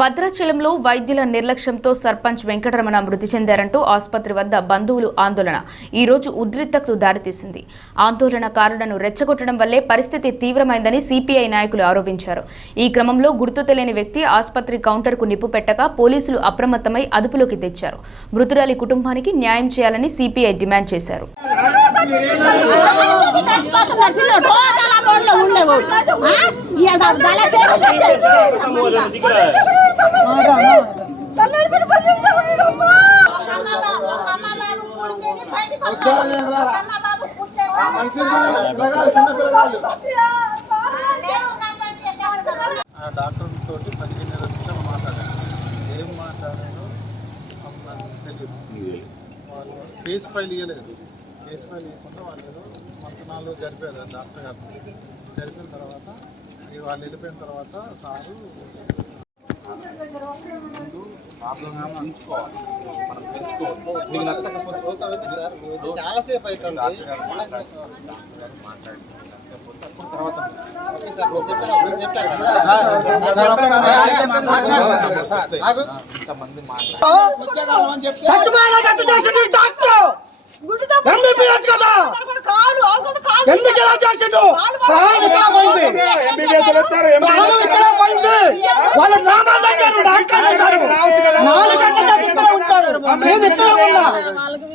భద్రాచలంలో వైద్యుల నిర్లక్ష్యంతో సర్పంచ్ వెంకటరమణ మృతి చెందారంటూ ఆసుపత్రి వద్ద బంధువులు ఆందోళన ఈ రోజు ఉద్రిక్తతకు దారితీసింది. ఆందోళనకారులను రెచ్చగొట్టడం వల్లే పరిస్థితి తీవ్రమైందని సిపిఐ నాయకులు ఆరోపించారు. ఈ క్రమంలో గుర్తు తెలియని వ్యక్తి ఆసుపత్రి కౌంటర్కు నిప్పు పెట్టగా పోలీసులు అప్రమత్తమై అదుపులోకి తెచ్చారు. మృతురాలి కుటుంబానికి న్యాయం చేయాలని సిపిఐ డిమాండ్ చేశారు. డాక్టర్ తోటి 15 నిమిషాలు మాట్లాడాను. ఏం మాట్లాడానో నాకు తెలియదు. వాళ్ళు కేసు ఫైల్ ఇవ్వలేదు. కేసు ఫైల్ ఇవ్వకుండా వాళ్ళు ఏదో మంతనాల్లో జరిపారు డాక్టర్ గారు. జరిపిన తర్వాత వాళ్ళు వెళ్ళిపోయిన తర్వాత సారు చాలాసేపు అవుతుంది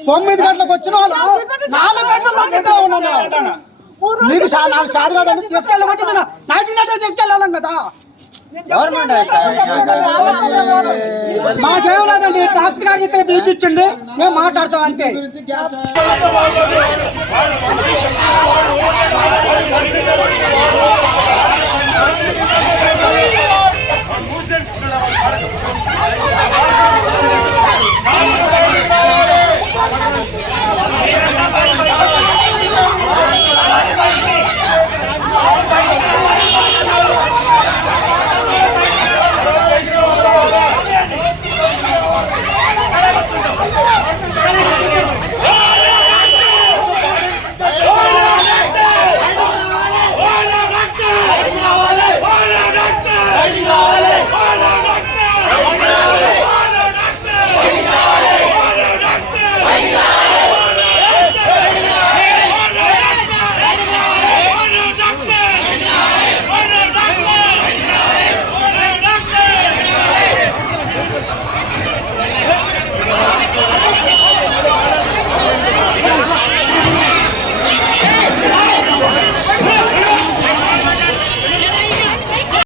తొమ్మిది గంటలకు వచ్చిన వాళ్ళు 4 గంటల నీకు నాకు షాది కాదని తీసుకెళ్ళబట్టి నైట్ తీసుకెళ్ళాం కదా. మాకేం లేదండి, డాక్టర్ గారికి ఇక్కడ పిలిపించండి, మేము మాట్లాడతాం అంతే. Hey!